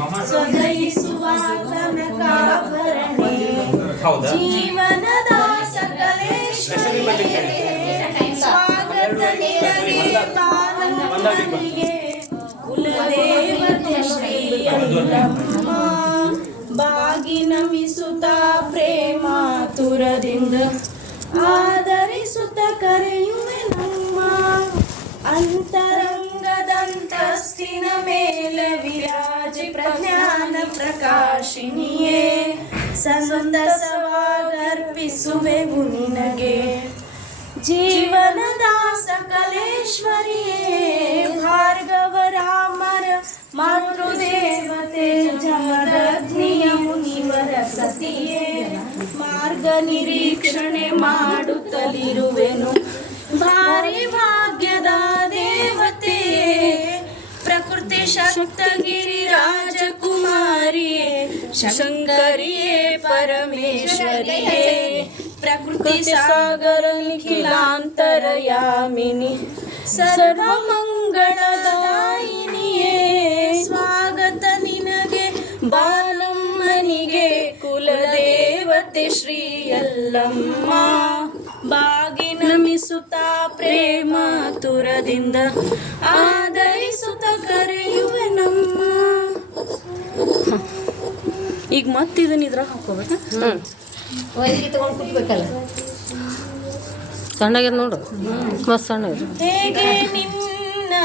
ಸ್ವದಯಿಸುವ ಕನಕಾಭರಣೆ ಜೀವನದ ಸಕಲೇಶ್ವರಿಯೇ ಸ್ವಾಗತ ನಿನಗೆ ಬಾಲನಿಗೆ ಕುಲದೇವತೆ ಶ್ರೀ ಯಲ್ಲಮ್ಮ ಬಾಗಿ ನಮಿಸುತ್ತ ಪ್ರೇಮ ತುರದಿಂದ ಆದರಿಸುತ್ತ ಕರೆಯುವೆ ನಮ್ಮ ಅಂತರಂಗದಂತಸ್ತಿನ ಮೇಲೆ ವಿರಾಜಿ ಪ್ರಜ್ಞಾನ ಪ್ರಕಾಶಿನಿಯೇ ಸಂತಸವಾಗರ್ಪಿಸುವೆವು ನಿನಗೆ ಜೀವನದ ಸಕಲೇಶ್ವರಿಯೇ ಭಾರ್ಗವ ರಾಮರ ಮಾತೃದೇವತೆ ಜಮದಗ್ನಿಯ ಮುನಿವರ ಸತಿಯೇ ಮಾರ್ಗ ನಿರೀಕ್ಷಣೆ ಮಾಡುತ್ತಲಿರುವೆನು ಭಾರಿ ಭಾಗ್ಯದ ದೇವತೆಯೇ ಪ್ರಕೃತಿ ಶಕ್ತಗಿರಿ ರಾಜಕುಮಾರಿಯೇ ಶಂಕರಿಯೇ ಪರಮೇಶ್ವರಿಯೇ ಪ್ರಕೃತಿ ಸಾಗರ ನಿಖಿಲಾಂತರಯಾಮಿನಿ ಸರ್ವಮಂಗಳದಾಯಿನಿಯೇ ಸ್ವಾಗತ ನಿನಗೆ ಬಾಲಮ್ಮನಿಗೆ ಕುಲದೇವತೆ ಶ್ರೀ ಯಲ್ಲಮ್ಮ ಬಾಗಿ ನಮಿಸುತ್ತ ಪ್ರೇಮ ತುರದಿಂದ ಆದರಿಸುತ್ತ ಕರೆಯುವೆ ನಮ್ಮ. ಈಗ ಮತ್ತಿದನ್ನ ಇದ್ರಾಗ ಹಾಕೋಬೇಕಾ? ತಗೊಂಡು ಕುಟ್ಬೇಕಲ್ಲ. ಸಣ್ಣಗೆ ನೋಡು, ಮಸ್ತ್ ಸಣ್ಣ. ಹೇಗೆ ನಿಮ್ಮ